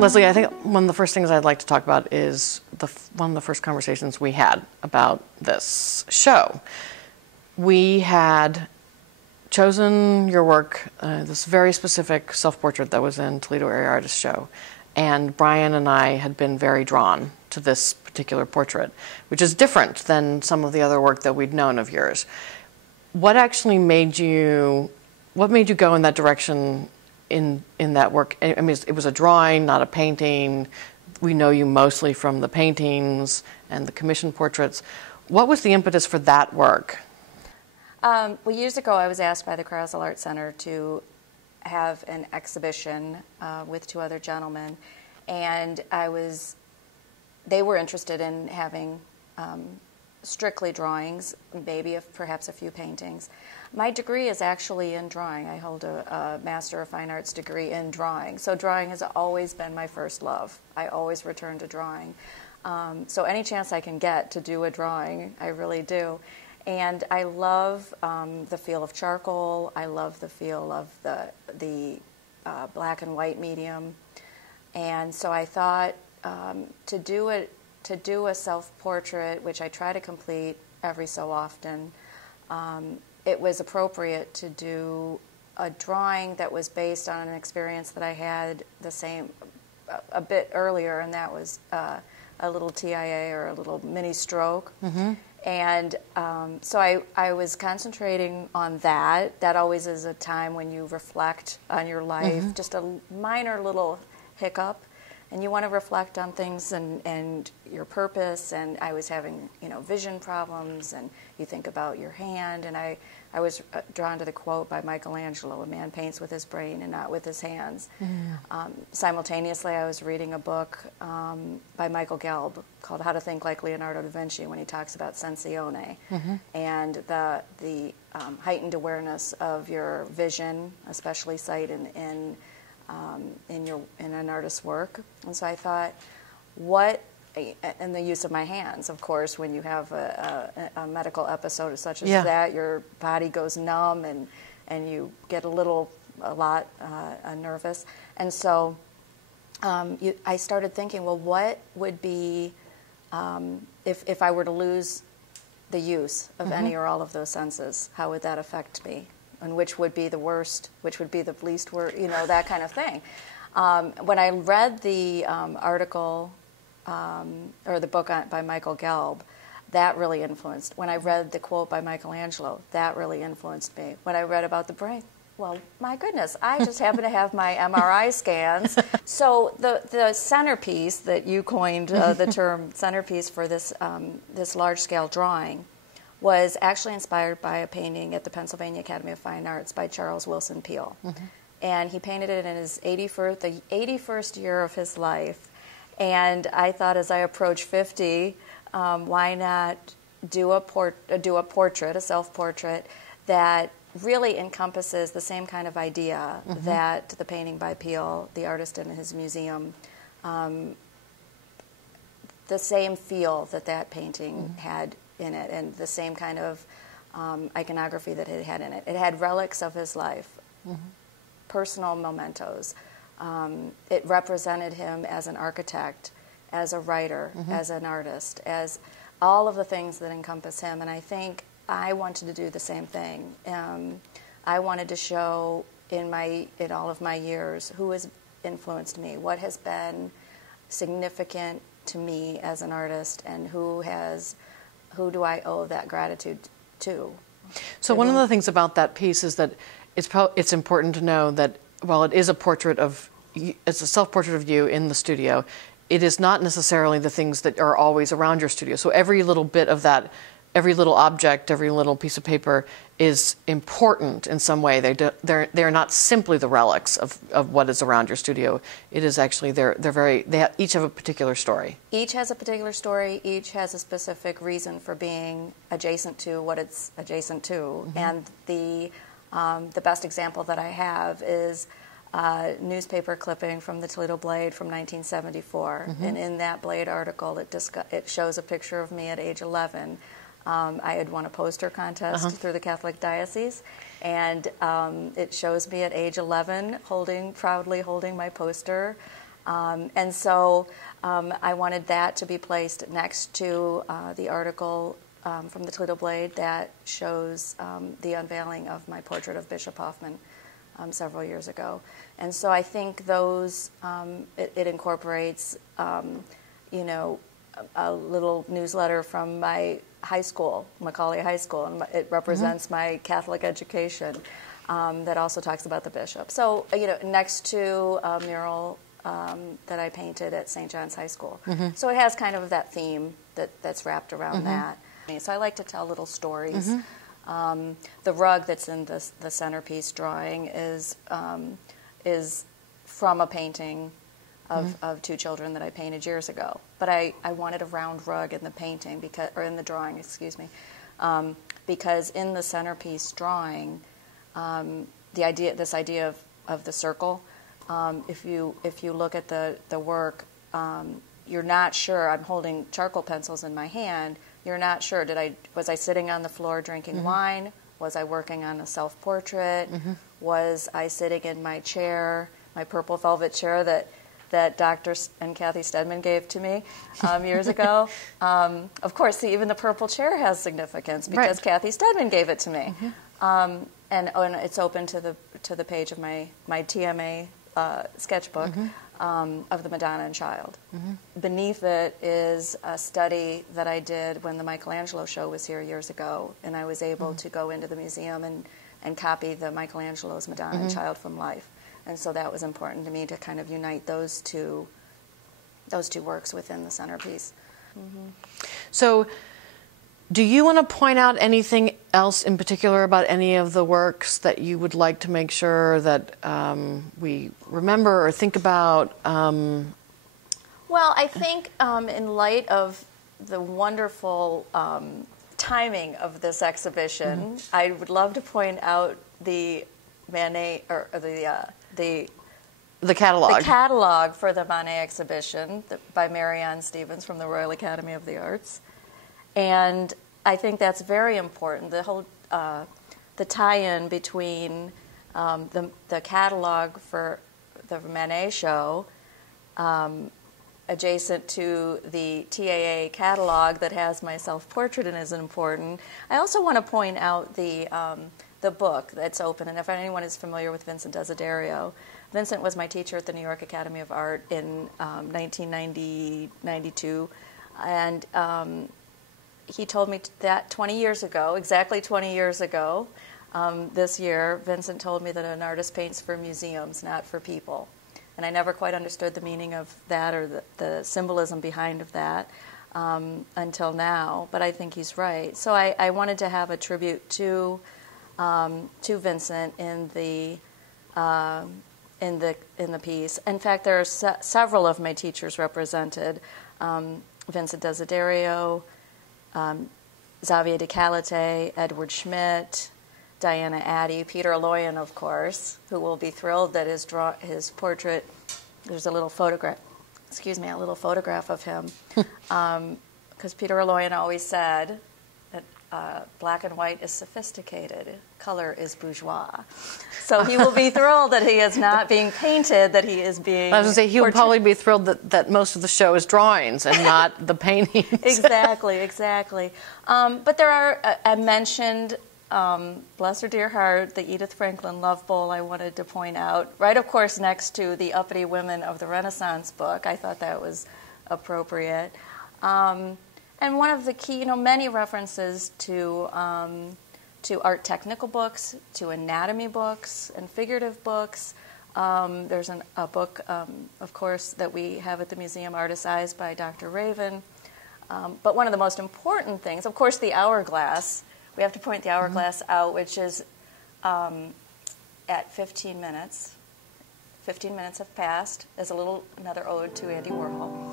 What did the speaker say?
Leslie, I think one of the first things I'd like to talk about is one of the first conversations we had about this show. We had chosen your work, this very specific self-portrait that was in Toledo Area Artist Show, and Brian and I had been very drawn to this particular portrait, which is different than some of the other work that we'd known of yours. What actually made you go in that direction in that work? I mean, it was a drawing, not a painting. We know you mostly from the paintings and the commissioned portraits. What was the impetus for that work? Well, years ago, I was asked by the Carousel Art Center to have an exhibition with two other gentlemen, and they were interested in having strictly drawings, maybe perhaps a few paintings. My degree is actually in drawing. I hold a Master of Fine Arts degree in drawing, so drawing has always been my first love. I always return to drawing. So any chance I can get to do a drawing, I really do. And I love the feel of charcoal. I love the feel of the black and white medium. And so I thought to do a self-portrait, which I try to complete every so often, it was appropriate to do a drawing that was based on an experience that I had a bit earlier, and that was a little TIA, or a little mini stroke. Mm-hmm. And so I was concentrating on that. That always is a time when you reflect on your life, mm-hmm. just a minor little hiccup, and you want to reflect on things and your purpose. And I was having, vision problems, and you think about your hand. And I was drawn to the quote by Michelangelo, "A man paints with his brain and not with his hands." Mm. Simultaneously, I was reading a book by Michael Gelb called "How to Think Like Leonardo da Vinci," when he talks about sensione, mm-hmm. and the heightened awareness of your vision, especially sight in an artist's work. And so I thought, and the use of my hands, of course, when you have a medical episode such as that, your body goes numb and you get a lot nervous. And so I started thinking, well, what would be, if I were to lose the use of mm-hmm. any or all of those senses, how would that affect me? And which would be the worst, which would be the least worst, that kind of thing. When I read the article, or the book by Michael Gelb, that really influenced. When I read the quote by Michelangelo, that really influenced me. When I read about the brain, well, my goodness, I just happen to have my MRI scans. So the centerpiece that you coined, the term centerpiece for this large-scale drawing, was actually inspired by a painting at the Pennsylvania Academy of Fine Arts by Charles Wilson Peale. Mm-hmm. And he painted it in his 81st year of his life. And I thought, as I approached 50, why not do a portrait, a self-portrait, that really encompasses the same kind of idea mm-hmm. that the painting by Peale, the artist in his museum, the same feel that painting mm-hmm. had in it, and the same kind of iconography that it had in it. It had relics of his life, mm-hmm. personal mementos. It represented him as an architect, as a writer, mm-hmm. as an artist, as all of the things that encompass him. And I think I wanted to do the same thing. I wanted to show in all of my years who has influenced me, what has been significant to me as an artist, and who do I owe that gratitude to. So one of the things about that piece is that it's important to know that while it is it's a self-portrait of you in the studio, it is not necessarily the things that are always around your studio. So every little bit of that, every little object, every little piece of paper is important in some way. They're not simply the relics of what is around your studio. It is actually they each have a particular story. Each has a particular story. Each has a specific reason for being adjacent to what it's adjacent to. Mm-hmm. And the best example that I have is a newspaper clipping from the Toledo Blade from 1974. Mm-hmm. And in that Blade article, it shows a picture of me at age 11. I had won a poster contest uh-huh. through the Catholic Diocese, and it shows me at age 11 proudly holding my poster And so I wanted that to be placed next to the article from the Toledo Blade that shows the unveiling of my portrait of Bishop Hoffman several years ago. And so I think those, it incorporates, you know, a little newsletter from my high school, Macaulay High School, and it represents my Catholic education that also talks about the bishop. So, you know, next to a mural that I painted at St. John's High School. So it has kind of that theme that's wrapped around that. So I like to tell little stories. The rug that's in the centerpiece drawing is from a painting of two children that I painted years ago. But I wanted a round rug in the painting, or in the drawing, excuse me, because in the centerpiece drawing, this idea of the circle, if you look at the work, you're not sure. I'm holding charcoal pencils in my hand. You're not sure. Was I sitting on the floor drinking wine? Was I working on a self-portrait? Was I sitting in my chair, my purple velvet chair that Dr. and Kathy Stedman gave to me years ago? Of course, even the purple chair has significance because Kathy Stedman gave it to me. And it's open to the page of my TMA sketchbook of the Madonna and Child. Beneath it is a study that I did when the Michelangelo show was here years ago, and I was able to go into the museum and copy the Michelangelo's Madonna and Child from life. And so that was important to me to kind of unite those two works within the centerpiece. So do you want to point out anything else in particular about any of the works that you would like to make sure that we remember or think about? Well, I think in light of the wonderful timing of this exhibition, I would love to point out the Manet, or the catalog. The catalog for the Manet exhibition by Marianne Stevens from the Royal Academy of the Arts. And I think that's very important. The whole the tie-in between the catalog for the Manet show, adjacent to the TAA catalog that has my self-portrait in, is important. I also want to point out the book that's open, and if anyone is familiar with Vincent Desiderio, Vincent was my teacher at the New York Academy of Art in 1992, and he told me that 20 years ago, exactly 20 years ago, this year, Vincent told me that an artist paints for museums, not for people. And I never quite understood the meaning of that or the symbolism behind of that until now, but I think he's right. So I wanted to have a tribute to Vincent in the piece. In fact, there are several of my teachers represented: Vincent Desiderio, Xavier de Calate, Edward Schmidt, Diana Addy, Peter Aloyan, of course, who will be thrilled that his portrait. There's a little photograph. Excuse me, a little photograph of him, because Peter Aloyan always said that black and white is sophisticated, color is bourgeois. So he will be thrilled that he is not being painted, that he is being... I was going to say, he will probably be thrilled that most of the show is drawings and not the paintings. Exactly. But there are, I mentioned, bless her dear heart, the Edith Franklin Love Bowl I wanted to point out, right, of course, next to the Uppity Women of the Renaissance book. I thought that was appropriate. And one of the key, many references to art technical books, to anatomy books, and figurative books. There's a book, of course, that we have at the museum, Artist's Eyes by Dr. Raven. But one of the most important things, of course, the hourglass. We have to point the hourglass out, which is at 15 minutes. 15 minutes have passed as another ode to Andy Warhol.